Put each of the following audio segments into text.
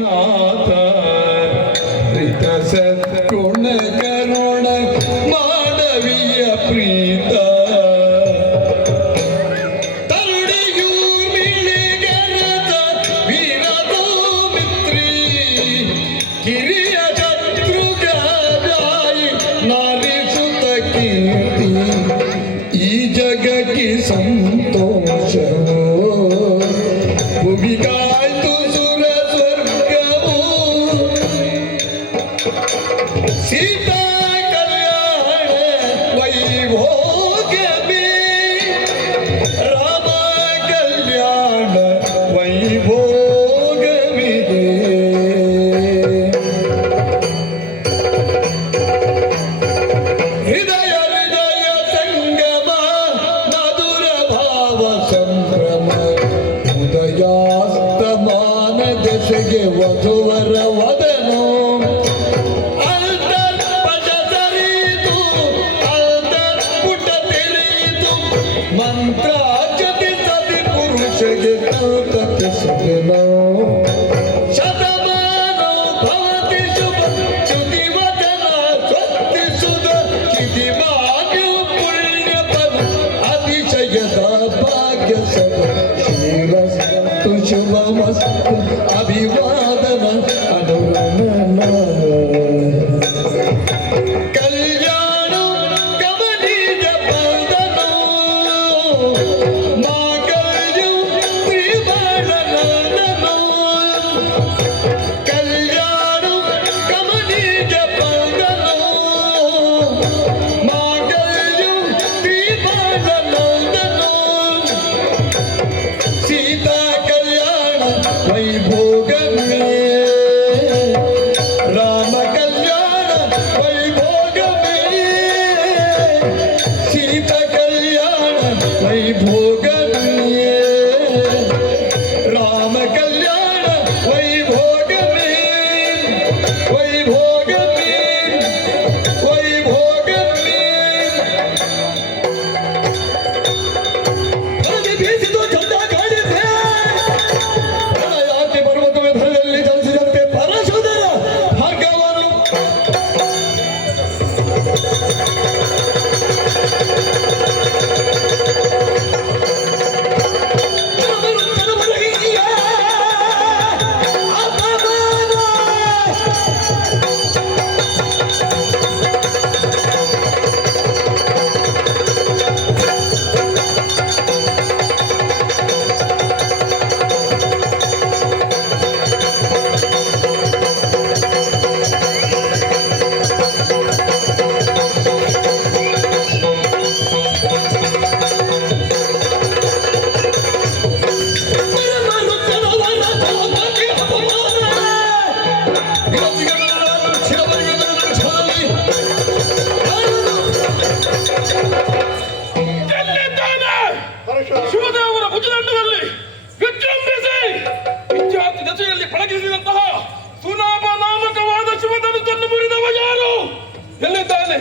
Oh.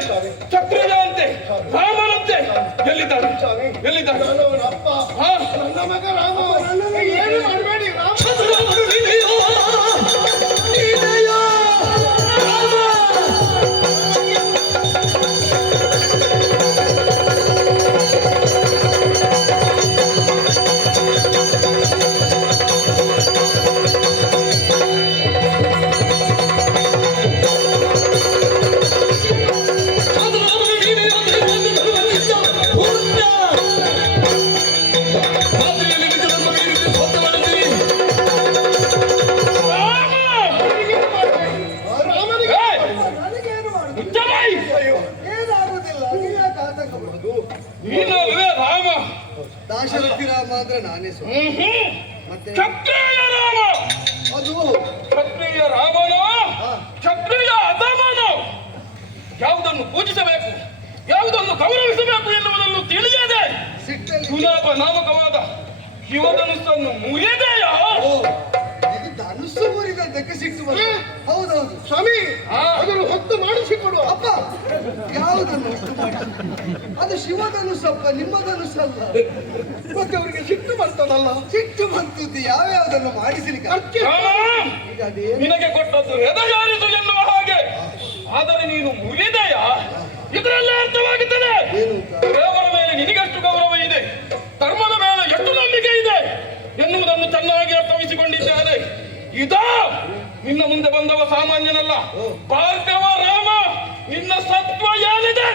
ಎಲ್ಲಿದ್ದಾನೆ ಚಕ್ರದ ಅಂತೆ ರಾಮನಂತೆ ಎಲ್ಲಿದ್ದಾನೆ? ಬಂತು ಹೌದೌದು ಸ್ವಾಮಿ. ಅದನ್ನು ಹೊತ್ತು ಮಾಡಿಸಿಕೊಡು. ಅಪ್ಪ ಯಾವುದನ್ನು? ಹೊತ್ತು? ಅದು ಶಿವಧನುಸ್ಸಪ್ಪ ನಿಮ್ಮದನುಸಲ್ಲ ಧನುಸ್ಸಲ್ಲ ಮತ್ತೆ ಅವರಿಗೆ ಸಿಟ್ಟು ಬರ್ತದಲ್ಲ ಸಿಟ್ಟು ಬಂತದ್ದು ಯಾವ್ಯಾವುದನ್ನು ಮಾಡಿಸಲಿಕ್ಕೆ ಈಗ ಅದೇ ನಿನಗೆ ಕೊಟ್ಟದ್ದು ರೆದಗಾರಿಸು ಎನ್ನುವ ಹಾಗೆ. ಆದರೆ ನೀನು ಮುರಿದೆಯ. ಇದರಲ್ಲೇ ಅರ್ಥವಾಗುತ್ತದೆ. ದೇವರ ಮೇಲೆ ನಿನಗೆಷ್ಟು ಗೌರವ ಇದೆ? ಧರ್ಮದ ಮೇಲೆ ಎಷ್ಟು ನಂಬಿಕೆ ಇದೆ? ಎನ್ನುವುದನ್ನು ಚೆನ್ನಾಗಿ ಅರ್ಥವಿಸಿಕೊಂಡಿದ್ದಾರೆ ಇದಾ ನಿನ್ನ ಮುಂದೆ ಬಂದವ ಸಾಮಾನ್ಯನಲ್ಲ. ಭಾರ್ಗವ ರಾಮ ನಿನ್ನ ಸತ್ವ ಏನಿದೆ?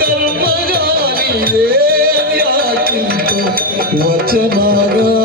ಗಣಧರ್ಮಗಾನಿಯೇನ್ಯಾಕಿಂತು ವಚನಗ ಮನಸಿ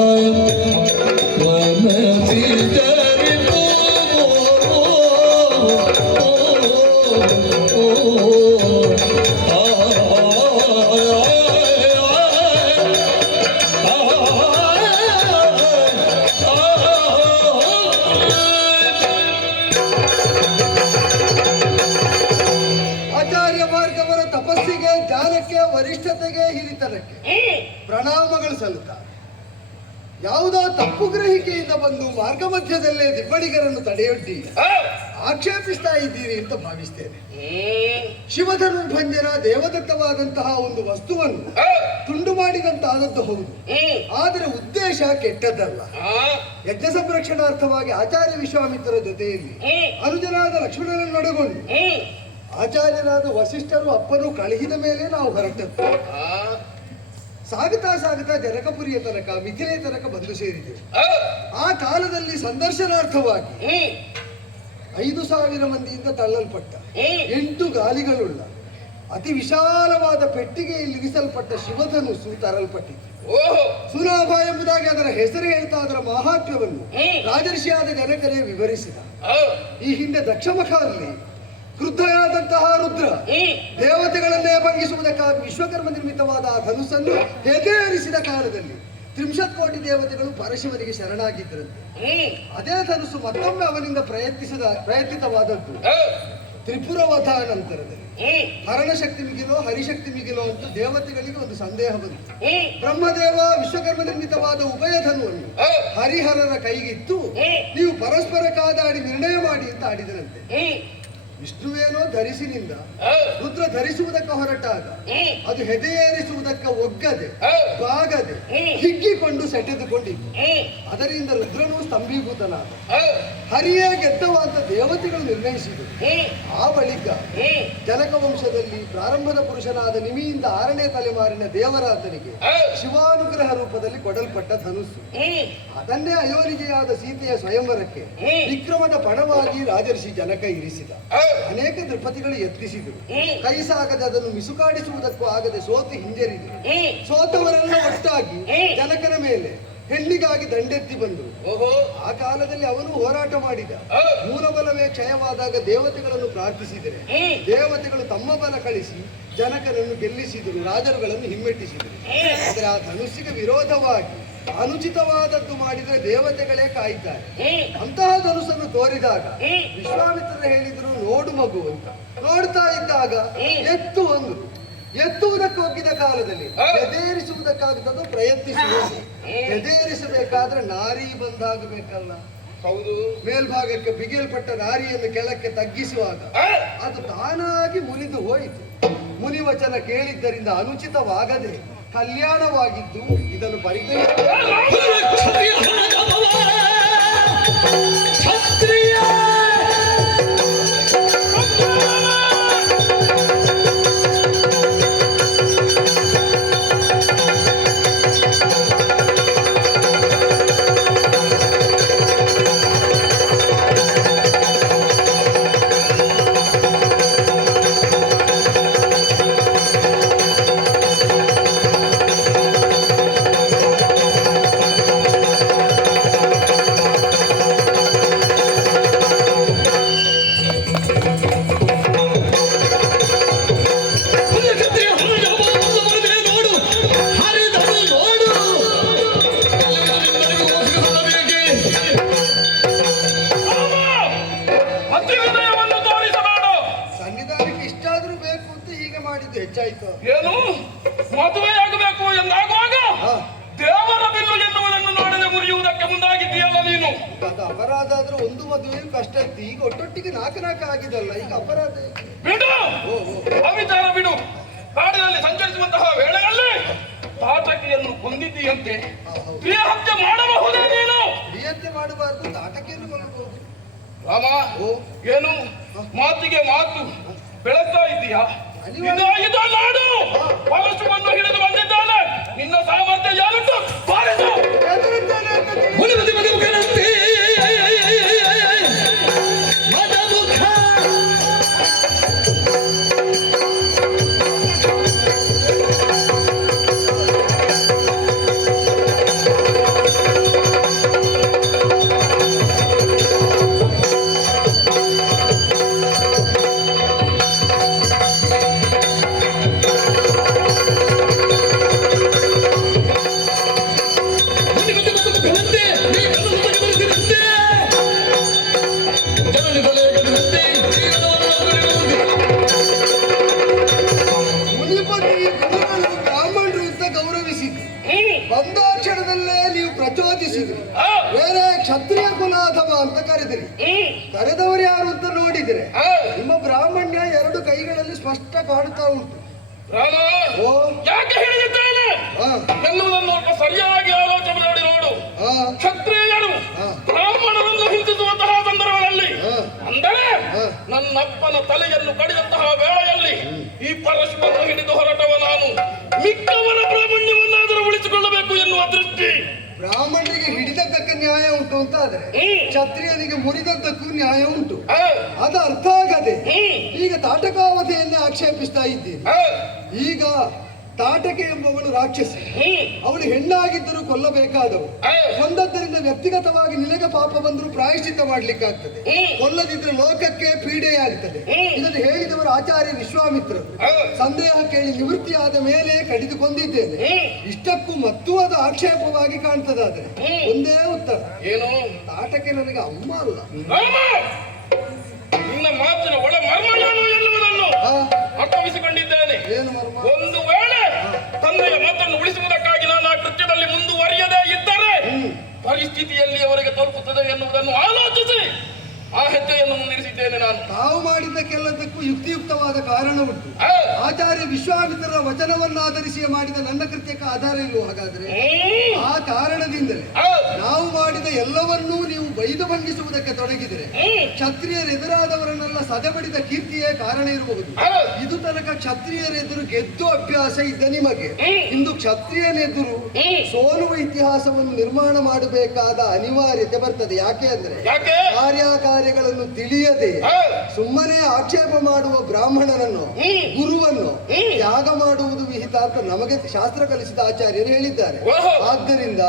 ಸಲ್ಲುತ್ತಾರೆ. ಯಾವುದೋ ತಪ್ಪು ಗ್ರಹಿಕೆಯಿಂದ ಬಂದು ಮಾರ್ಗ ಮಧ್ಯದಲ್ಲೇ ದಿಬ್ಬಡಿಗರನ್ನು ತಡೆಯೊಡ್ಡಿ. ಆಕ್ಷೇಪಿಸ್ತಾ ಇದ್ದೀರಿ ಅಂತ ಭಾವಿಸ್ತೇನೆ. ಶಿವಧನುರ್ಭಂಜನ ದೇವದತ್ತವಾದಂತಹ ಒಂದು ವಸ್ತುವನ್ನು ತುಂಡು ಮಾಡಿದಂತಾದದ್ದು ಹೌದು. ಆದರೆ ಉದ್ದೇಶ ಕೆಟ್ಟದ್ದಲ್ಲ. ಯಜ್ಞ ಸಂರಕ್ಷಣಾರ್ಥವಾಗಿ ಆಚಾರ್ಯ ವಿಶ್ವಾಮಿತ್ರರ ಜೊತೆಯಲ್ಲಿ ಅನುಜನಾದ ಲಕ್ಷ್ಮಣನನ್ನು ನಡೆಗೊಂಡು ಆಚಾರ್ಯರಾದ ವಸಿಷ್ಠರು ಅಪ್ಪನು ಕಳುಹಿದ ಮೇಲೆ ನಾವು ಹೊರಟದ್ದು. ಸಾಗುತ್ತಾ ಸಾಗುತ್ತಾ ಜನಕಪುರಿಯ ತನಕ ಮಿಥಿಲೆಯ ತನಕ ಬಂದು ಸೇರಿದೆ. ಆ, ಕಾಲದಲ್ಲಿ ಸಂದರ್ಶನಾರ್ಥವಾಗಿ ಐದು ಸಾವಿರ ಮಂದಿಯಿಂದ ತಳ್ಳಲ್ಪಟ್ಟ ಎಂಟು ಗಾಲಿಗಳುಳ್ಳ ಅತಿ ವಿಶಾಲವಾದ ಪೆಟ್ಟಿಗೆಯಲ್ಲಿ ಇರಿಸಲ್ಪಟ್ಟ ಶಿವಧನುಸು ತರಲ್ಪಟ್ಟಿತು ಸುನಾಭ ಎಂಬುದಾಗಿ ಅದರ ಹೆಸರು ಹೇಳ್ತಾ ಅದರ ಮಹಾತ್ಮ್ಯವನ್ನು ರಾಜರ್ಷಿಯಾದ ಜನಕರೇ ವಿವರಿಸಿದ. ಈ ಹಿಂದೆ ದಕ್ಷಮಖದಲ್ಲಿ ಕ್ರುದ್ಧನಾದಂತಹ ರುದ್ರ ದೇವತೆಗಳನ್ನೇ ಭಂಗಿಸುವುದಕ್ಕಾಗಿ ವಿಶ್ವಕರ್ಮ ನಿರ್ಮಿತವಾದ ಆ ಧನುಸನ್ನು ಹೆಗೆಯರಿಸಿದ ಕಾಲದಲ್ಲಿ? ತ್ರಿಂಶತ್ ಕೋಟಿ ದೇವತೆಗಳು ಪರಶಿವನಿಗೆ ಶರಣಾಗಿದ್ದರಂತೆ. ಅದೇ ಧನುಸು ಮತ್ತೊಮ್ಮೆ ಅವನಿಂದ ಪ್ರಯತ್ನಿಸಿದ ಪ್ರಯತ್ನಿತವಾದದ್ದು. ತ್ರಿಪುರ ತ್ರಿಪುರವಧ ನಂತರದಲ್ಲಿ. ಹರಣ ಹರಣಶಕ್ತಿ ಮಿಗಿಲೋ ಹರಿಶಕ್ತಿ ಮಿಗಿಲೋ ಅಂತ ದೇವತೆಗಳಿಗೆ ಒಂದು ಸಂದೇಹ ಬಂತು. ಬ್ರಹ್ಮದೇವ ವಿಶ್ವಕರ್ಮ ನಿರ್ಮಿತವಾದ ಉಭಯ ಧನುವನ್ನು ಹರಿಹರರ ಕೈಗಿತ್ತು ನೀವು ಪರಸ್ಪರ ಕಾದಾಡಿ ನಿರ್ಣಯ ಮಾಡಿ ಅಂತ ಆಡಿದರಂತೆ. ವಿಷ್ಣುವೇನೋ ಧರಿಸಿನಿಂದ ರುದ್ರ ಧರಿಸುವುದಕ್ಕ ಹೊರಟಾಗ ಅದು ಹೆದೆಯೇರಿಸುವುದಕ್ಕೆ ಒಗ್ಗದೆ ಬಾಗದೆ ಹಿಗ್ಗಿಕೊಂಡು ಸೆಟೆದುಕೊಂಡಿತ್ತು ಅದರಿಂದ ರುದ್ರನು ಸ್ತಂಭೀಭೂತನಾದ ಹರಿಯ ಗೆದ್ದವಾದ ಗೆದ್ದವ ಅಂತ ದೇವತೆಗಳು ನಿರ್ಣಯಿಸಿದರು. ಆ ಬಳಿಕ ಜನಕ ವಂಶದಲ್ಲಿ ಪ್ರಾರಂಭದ ಪುರುಷನಾದ ನಿಮಿಯಿಂದ ಆರನೇ ತಲೆಮಾರಿನ ದೇವರಾತನಿಗೆ ಶಿವಾನುಗ್ರಹ ರೂಪದಲ್ಲಿ ಕೊಡಲ್ಪಟ್ಟ ಧನುಸ್ಸು. ಅದನ್ನೇ ಅಯೋನಿಗೆಯಾದ ಸೀತೆಯ ಸ್ವಯಂವರಕ್ಕೆ ವಿಕ್ರಮದ ಪಣವಾಗಿ ರಾಜರ್ಷಿ ಜನಕ ಇರಿಸಿದ. ಅನೇಕ ನೃಪತಿಗಳು ಯತ್ನಿಸಿದರು. ಕೈ ಸಾಗದೆ ಅದನ್ನು ಮಿಸುಕಾಡಿಸುವುದಕ್ಕೂ ಆಗದೆ ಸೋತು ಹಿಂಜರಿದರು. ಸೋತವರನ್ನು ಒಟ್ಟಾಗಿ. ಜನಕನ ಮೇಲೆ ಹೆಣ್ಣಿಗಾಗಿ ದಂಡೆತ್ತಿ ಬಂದರು. ಓಹೋ. ಆ ಕಾಲದಲ್ಲಿ ಅವನು ಹೋರಾಟ ಮಾಡಿದ. ಮೂಲಬಲವೇ ಕ್ಷಯವಾದಾಗ ದೇವತೆಗಳನ್ನು ಪ್ರಾರ್ಥಿಸಿದರೆ. ದೇವತೆಗಳು ತಮ್ಮ ಬಲ ಕಳಿಸಿ ಜನಕನನ್ನು ಗೆಲ್ಲಿಸಿದರು ರಾಜರುಗಳನ್ನು ಹಿಮ್ಮೆಟ್ಟಿಸಿದರು. ಹ್ಮ್. ಆದರೆ ಆ ಧನುಸ್ಸಿಗೆ ವಿರೋಧವಾಗಿ ಅನುಚಿತವಾದದ್ದು ಮಾಡಿದರೆ ದೇವತೆಗಳೇ ಕಾಯ್ತಾರೆ. ಅಂತಹ ಧನುಸನ್ನು ತೋರಿದಾಗ. ವಿಶ್ವಾಮಿತ್ರರು ಹೇಳಿದ್ರು ನೋಡು ಮಗು ಅಂತ ನೋಡ್ತಾ ಇದ್ದಾಗ ಎತ್ತು ಒಂದು ಎತ್ತುವುದಕ್ಕೆ ಹೋಗಿದ ಕಾಲದಲ್ಲಿ. ಎದೇರಿಸುವುದಕ್ಕಾಗದನ್ನು ಪ್ರಯತ್ನಿಸುವುದು ಎದೇರಿಸಬೇಕಾದ್ರೆ ನಾರಿ ಬಂದಾಗಬೇಕಲ್ಲ ಹೌದು ಮೇಲ್ಭಾಗಕ್ಕೆ ಬಿಗಿಯಲ್ಪಟ್ಟ ನಾರಿಯನ್ನು ಕೆಳಕ್ಕೆ ತಗ್ಗಿಸುವಾಗ ಅದು ತಾನಾಗಿ ಮುರಿದು ಹೋಯಿತು ಮುನಿವಚನ ಕೇಳಿದ್ದರಿಂದ ಅನುಚಿತವಾಗದೆ ಕಲ್ಯಾಣವಾಗಿದ್ದು ಇದನ್ನು ಪರಿಗಣಿ ಮದುವೆಯು ಈಗ ಒಟ್ಟೊಟ್ಟಿಗೆ ನಾಲ್ಕು ನಾಲ್ಕು ಆಗಿದಲ್ಲ ಈಗ ಅಪರಾಧ? ಬಿಡು! ಅವಿಚಾರ ಬಿಡು! ಕಾಡಿನಲ್ಲಿ ಸಂಚರಿಸುವಂತಹ ವೇಳೆಯಲ್ಲಿ ತಾಟಕಿಯನ್ನು ಕೊಂದಿದ್ದೀಯಂತೆ ಹತ್ಯೆ ಮಾಡಬಹುದೇ ನೀನು? ಪ್ರಿಯತೆ ಮಾಡಬಾರದು ತಾಟಕಿಯನ್ನು ಕೊಲ್ಲಬಹುದು ರಾಮ ಓ. ಏನು? ಮಾತಿಗೆ ಮಾತು ಬೆಳೆಸ್ತಾ ಇದ್ದೀಯಾ? ನಾಡು ಪರಶುವನ್ನು ಹಿಡಿದು ಬಂದಿದ್ದಾನೆ. ನಿನ್ನ ಸಾಮರ್ಥ್ಯ ಯಾರುಂಟು ಈ ಪರಶುವನ್ನು ಹಿಡಿದು ಹೊರಟವ ನಾನು. ಮಿಕ್ಕವರ ಪ್ರಾಮಾಣ್ಯವನ್ನಾದರೂ ಉಳಿಸಿಕೊಳ್ಳಬೇಕು ಎನ್ನುವ ದೃಷ್ಟಿ. ಬ್ರಾಹ್ಮಣರಿಗೆ ಹಿಡಿದದ್ದಕ್ಕ ನ್ಯಾಯ ಉಂಟು ಅಂತ ಆದ್ರೆ. ಕ್ಷತ್ರಿಯನಿಗೆ ಮುರಿದದ್ದಕ್ಕೂ ನ್ಯಾಯ ಉಂಟು. ಅದು ಅರ್ಥ ಆಗದೆ ಈಗ ತಾಟಕಾವಧಿಯನ್ನೇ ಆಕ್ಷೇಪಿಸ್ತಾ ಇದ್ದೀನಿ ಈಗ ತಾಟಕೆ ಎಂಬವಳು ರಾಕ್ಷಸಿ. ಅವಳು ಹೆಣ್ಣಾಗಿದ್ದರೂ ಕೊಲ್ಲಬೇಕಾದವು. ಹೊಂದದ್ದರಿಂದ ಕೊಂದದ್ದರಿಂದ ವ್ಯಕ್ತಿಗತವಾಗಿ ನಿನಗೆ ಪಾಪ ಬಂದರೂ ಪ್ರಾಯಶ್ಚಿತ್ತ ಮಾಡ್ಲಿಕ್ಕಾಗ್ತದೆ. ಆಗ್ತದೆ ಕೊಲ್ಲದಿದ್ರೆ ಲೋಕಕ್ಕೆ ಪೀಡೆಯಾಗ್ತದೆ. ಇದನ್ನು ಹೇಳಿದವರು ಆಚಾರ್ಯ ವಿಶ್ವಾಮಿತ್ರರು. ಸಂದೇಹ ಕೇಳಿ ನಿವೃತ್ತಿಯಾದ ಮೇಲೆ ಕಡಿದುಕೊಂಡಿದ್ದೇನೆ. ಇಷ್ಟಕ್ಕೂ ಮತ್ತೂ ಅದು ಆಕ್ಷೇಪವಾಗಿ ಕಾಣ್ತದಾದ್ರೆ. ಒಂದೇ ಉತ್ತರ. ಏನು? ತಾಟಕೆ ನನಗೆ ಅಮ್ಮ ಅಲ್ಲ. ರಾಮ ನಿನ್ನ ಮಾತಿನ ಒಳ ಮರ್ಮ ಎನ್ನುವುದನ್ನು ಅರ್ಥವಿಸಿಕೊಂಡಿದ್ದೇನೆ ಏನು ಮರ್ಮ? ಒಂದು ವೇಳೆ ಮುಂದುವರಿಯದೇ ಇದ್ದರೆ ಪರಿಸ್ಥಿತಿಯಲ್ಲಿ ಅವರಿಗೆ ತಲುಪುತ್ತದೆ ಎನ್ನುವುದನ್ನು ಆಲೋಚಿಸಿ. ಆ ಹೆಜ್ಜೆಯನ್ನು ಮುಂದಿರಿಸಿದ್ದೇನೆ ನಾನು. ತಾವು ಮಾಡಿದ್ದಕ್ಕೆಲ್ಲದಕ್ಕೂ ಯುಕ್ತಿಯುಕ್ತವಾದ ಕಾರಣ ಉಂಟು. ಆಚಾರ್ಯ ವಿಶ್ವಾಮಿತ್ರರ ವಚನವನ್ನು ಆಧರಿಸಿ ಮಾಡಿದ ನನ್ನ ಕೃತ್ಯಕ್ಕೆ ಆಧಾರ ಇಲ್ಲ ಹಾಗಾದ್ರೆ? ಆ ಕಾರಣದಿಂದಲೇ ನಾವು ಮಾಡಿದ ಎಲ್ಲವನ್ನೂ ನೀವು ಬೈದು ಭಂಗಿಸುವುದಕ್ಕೆ ತೊಡಗಿದರೆ ಕ್ಷತ್ರಿಯರೆದುರಾದವರನ್ನೆಲ್ಲ ಕ್ಷತ್ರಿಯರ ಎದುರಾದವರನ್ನೆಲ್ಲ ಸದೆಬಡಿದ ಕೀರ್ತಿಯೇ ಕಾರಣ ಇರಬಹುದು ಇದು ತನಕ ಕ್ಷತ್ರಿಯರೆದುರು ಗೆದ್ದು ಅಭ್ಯಾಸ ಇದ್ದ ನಿಮಗೆ. ಇಂದು ಕ್ಷತ್ರಿಯನೆದುರು ಸೋಲುವ ಇತಿಹಾಸವನ್ನು ನಿರ್ಮಾಣ ಮಾಡಬೇಕಾದ ಅನಿವಾರ್ಯತೆ ಬರ್ತದೆ. ಯಾಕೆ ಅಂದ್ರೆ ಯಾಕೆ? ಕಾರ್ಯಕಾರ್ಯಗಳನ್ನು ತಿಳಿಯದೆ ಸುಮ್ಮನೆ ಆಕ್ಷೇಪ ಮಾಡುವ ಬ್ರಾಹ್ಮಣನನ್ನು ಹ್ಮ್. ಗುರುವನ್ನು ತ್ಯಾಗ ಮಾಡುವುದು ವಿಹಿತ ಅಂತ ನಮಗೆ ಶಾಸ್ತ್ರ ಕಲಿಸಿದ ಆಚಾರ್ಯರು ಹೇಳಿದ್ದಾರೆ. ಆದ್ದರಿಂದ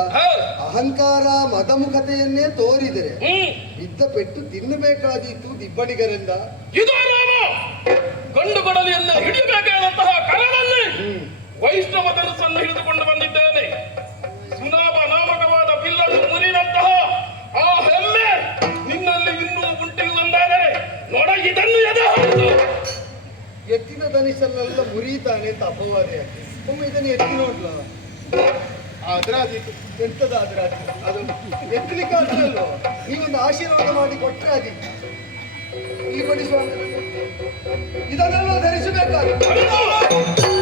ಅಹಂಕಾರ ಮದಮುಖತೆಯನ್ನೇ ತೋರಿದರೆ ಹ್ಮ್. ಇದ್ದ ಪೆಟ್ಟು ತಿನ್ನಬೇಕಾದೀತು ದಿಬ್ಬಣಿಗರಿಂದ. ಇದು ರಾಮ. ಗಂಡು ಕೊಡಲಿಯನ್ನು ಹಿಡಿಯಬೇಕಾದಂತಹ ಕರದಲ್ಲಿ ವೈಷ್ಣವ ಧನಸ್ಸನ್ನು ಹಿಡಿದುಕೊಂಡು ಬಂದಿದ್ದೇನೆ. ಸುನಾಮ ನಾಮಕವಾದ ಬಿಲ್ಲನ್ನು ಮುರಿದಂತಹ ಆ ಹೆಮ್ಮೆ ನಿನ್ನಲ್ಲಿ ಇನ್ನೂ ಉಂಟಿಲ್ಲವೆಂದಾದರೆ ನೋಡ ಇದನ್ನು ಎದೆ ಹೌದು ಎತ್ತಿನ ಧನಿಸನ್ನೆಲ್ಲ ಮುರಿತಾನೆ ಅಂತ ಅಪವಾದ? ಒಮ್ಮೆ ಇದನ್ನು ಎತ್ತಿ ನೋಡ್ಲ? ಅದ್ರಾದೀತು ಎಂಥದ ಆದ್ರೆ ಅದು ಅದು ಎತ್ತಲಿಕ್ಕೆ ಅಲ್ವೋ ನೀವೊಂದು ಆಶೀರ್ವಾದ ಮಾಡಿ ಕೊಟ್ರೆ ಅದಿ. ಈ ಕೊಡಿ ಸ್ವಾಮಿ ಇದನ್ನೆಲ್ಲ ಧರಿಸಬೇಕಾದ.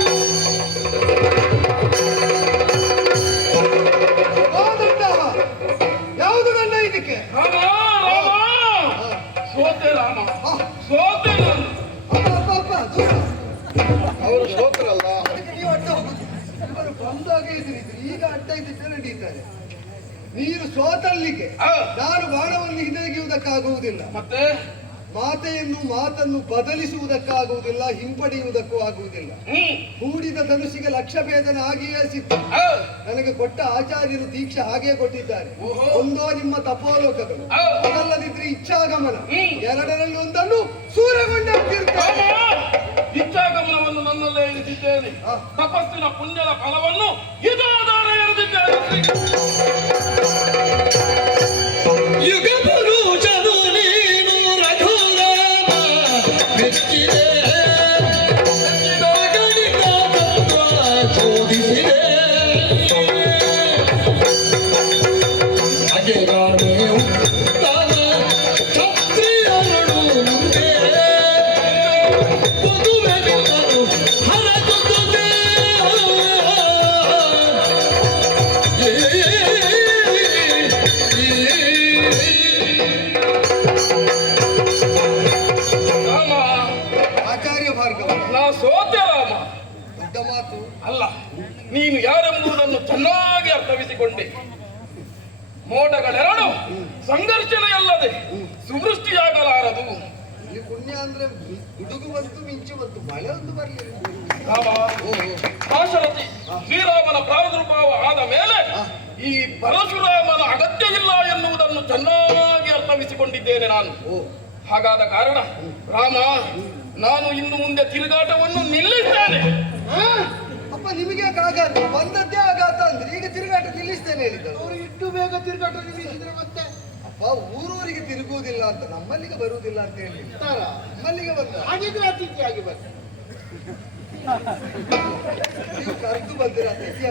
ಲಕ್ಷ ಹಾಗೆಯೇ ಸಿದ್ಧ ನನಗೆ ಕೊಟ್ಟ ಆಚಾರ್ಯರು ದೀಕ್ಷೆ ಹಾಗೆ ಕೊಟ್ಟಿದ್ದಾರೆ. ಒಂದೋ ನಿಮ್ಮ ತಪೋಲೋಕಗಳು. ಅದಲ್ಲದಿದ್ರೆ ಇಚ್ಛಾಗಮನ. ಎರಡರಲ್ಲಿ ಒಂದನ್ನು ಸೂರ್ಯಗೊಂಡಿರ್ತಾರೆ ಇಚ್ಛಾಗಮನವನ್ನು ನನ್ನಲ್ಲೇ ಇರಿಸಿದ್ದೇನೆ. ತಪಸ್ಸಿನ ಪುಣ್ಯದ ಫಲವನ್ನು ಇದಾದ ಎರೆದಿದ್ದೇನೆ ಶ್ರೀರಾಮನ ಪ್ರಾದುರ್ಭಾವ ಆದ ಮೇಲೆ ಈ ಪರಶುರಾಮನ ಇಲ್ಲ ಎನ್ನುವುದನ್ನು ಚೆನ್ನಾಗಿ ಅರ್ಥವಿಸಿಕೊಂಡಿದ್ದೇನೆ ನಾನು. ಹಾಗಾದ ಕಾರಣ ರಾಮ ನಾನು ಇನ್ನು ಮುಂದೆ ತಿರುಗಾಟವನ್ನು ನಿಲ್ಲಿಸ್ತೇನೆ. ಆ? ಅಪ್ಪ ನಿಮಗೆ ಆಘಾತ ಬಂದದ್ದೇ ಆಘಾತ ಅಂದ್ರೆ ಈಗ ತಿರುಗಾಟ ನಿಲ್ಲಿಸ್ತೇನೆ ಹೇಳಿದ್ದರು ಅವರು ಇಟ್ಟು ಬೇಗ ತಿರುಗಾಟ ನಿಲ್ಲಿಸಿದ್ರೆ ಮತ್ತೆ? ಅಪ್ಪ ಊರೂರಿಗೆ ತಿರುಗುವುದಿಲ್ಲ ಅಂತ ನಮ್ಮಲ್ಲಿಗೆ ಬರುವುದಿಲ್ಲ ಅಂತ ಹೇಳಿ. ಮಲ್ಲಿಗೆ ನಮ್ಮಲ್ಲಿಗೆ ಬಂದ. ಹಾಗಿದ್ರೆ ಅತಿಥಿಯಾಗಿ ಬರ್ತಾರೆ ಕರೆದು ಬಂದಿರ ಆಗ್ತದೆ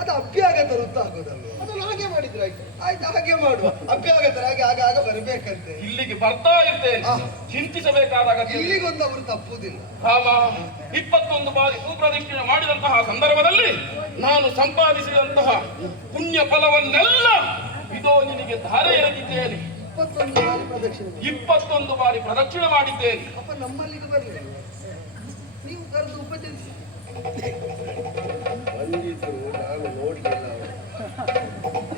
ಅದು ಅಭ್ಯಾಗತ ವೃತ್ತ ಆಗೋದಲ್ವ? ಅದನ್ನು ಹಾಗೆ ಮಾಡಿದ್ರೆ ಆಯ್ತು. ಆಯ್ತು ಹಾಗೆ ಮಾಡುವ. ಅಭ್ಯಾಗತರ ಹಾಗೆ ಆಗಾಗ ಬರಬೇಕಂತೆ. ಇಲ್ಲಿಗೆ ಬರ್ತಾ ಇರ್ತೇನೆ. ಆ. ಚಿಂತಿಸಬೇಕಾದ ಅಗತ್ಯ ಇಲ್ಲಿಗೊಂದು ಅವರು ತಪ್ಪುವುದಿಲ್ಲ ಹಾಮಾ ಇಪ್ಪತ್ತೊಂದು ಬಾರಿ ಸುಪ್ರದಕ್ಷಿಣೆ ಮಾಡಿದಂತಹ ಸಂದರ್ಭದಲ್ಲಿ ನಾನು ಸಂಪಾದಿಸಿದಂತಹ ಪುಣ್ಯ ಫಲವನ್ನೆಲ್ಲ ಇದೋ ನಿನಗೆ ಧಾರೆ ಎರೆದಿದ್ದೇನೆ. ಇಪ್ಪತ್ತೊಂದು ಬಾರಿ ಪ್ರದಕ್ಷಿಣೆ. ಇಪ್ಪತ್ತೊಂದು ಬಾರಿ ಪ್ರದಕ್ಷಿಣೆ ಮಾಡಿದ್ದೇನೆ. ಅಪ್ಪ ನಮ್ಮಲ್ಲಿಗೆ ಬರಲಿಲ್ಲ. ಕರೆದು ಉಪಚರಿಸಿ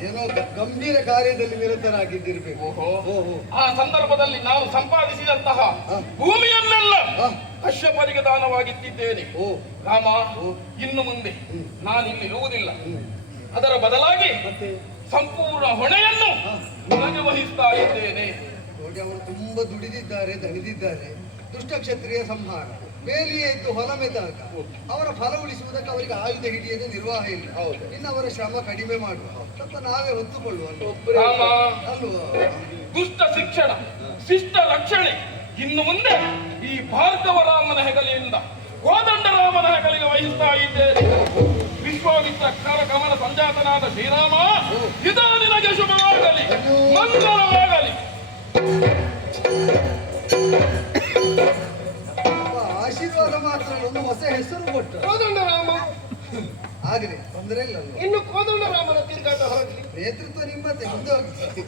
ಏನೋ ಗಂಭೀರ ಕಾರ್ಯದಲ್ಲಿ ನಿರತರಾಗಿದ್ದಿರ್ಬೇಕು. ಆ ಸಂದರ್ಭದಲ್ಲಿ ನಾನು ಸಂಪಾದಿಸಿದಂತಹ. ಭೂಮಿಯನ್ನೆಲ್ಲ. ಕಶ್ಯಪರಿಗೆ ದಾನವಾಗಿಟ್ಟಿದ್ದೇನೆ. ಓ. ರಾಮ. ಇನ್ನು ಮುಂದೆ ನಾನಿಲ್ಲಿ ಇರುವುದಿಲ್ಲ. ಅದರ ಬದಲಾಗಿ ಮತ್ತೆ? ಸಂಪೂರ್ಣ ಹೊಣೆಯನ್ನು ನಾನು ವಹಿಸ್ತಾ ಇದ್ದೇನೆ. ನೋಡಿ ಅವರು ತುಂಬಾ ದುಡಿದಿದ್ದಾರೆ ದಣಿದಿದ್ದಾರೆ. ದುಷ್ಟ ಕ್ಷತ್ರಿಯ ಸಂಹಾರ. ಬೇಲಿಯೇ ಇದ್ದು ಹೊಲ ಮೆದಾಗ ಅವರ ಫಲ ಉಳಿಸುವುದಕ್ಕೆ ಅವರಿಗೆ ಆಯುಧ ಹಿಡಿಯದೆ ನಿರ್ವಾಹ ಇಲ್ಲ. ಹೌದು. ಇನ್ನು ಅವರ ಶ್ರಮ ಕಡಿಮೆ ಮಾಡುವ. ಸ್ವಲ್ಪ ನಾವೇ ಹೊತ್ತುಕೊಳ್ಳುವ ಅಲ್ವಾ? ದುಷ್ಟ ಶಿಕ್ಷಣ ಶಿಷ್ಟ ರಕ್ಷಣೆ. ಇನ್ನು ಮುಂದೆ ಈ ಭಾರತವ ರಾಮನ ಹೆಗಲಿಯಿಂದ ಕೋದಂಡ ರಾಮನ ಹೆಗಲಿಗೆ ವಹಿಸ್ತಾ ಇದ್ದೇನೆ ವಿಶ್ವಾಮಿತ್ರ ಕರ ಕಮಲ ಸಂಜಾತನಾದ ಶ್ರೀರಾಮ ಇದಾ ನಿನಗೆ ಶುಭವಾಗಲಿ ಮಂಗಳವಾಗಲಿ. ಒಂದು ಹೊಸ ಹೆಸರು ಕೊಟ್ಟರು ಕೋದಂಡರಾಮ ಆಗಲಿ ತೊಂದರೆ ಇಲ್ಲ ಇನ್ನು ಕೋದಂಡರಾಮನ ತಿರ್ಗಾಟ ಹೊರಗಲಿ ನೇತೃತ್ವ ನಿಮ್ಮತ್ತೆ ಮುಂದೆ ಹೋಗ್ತದೆ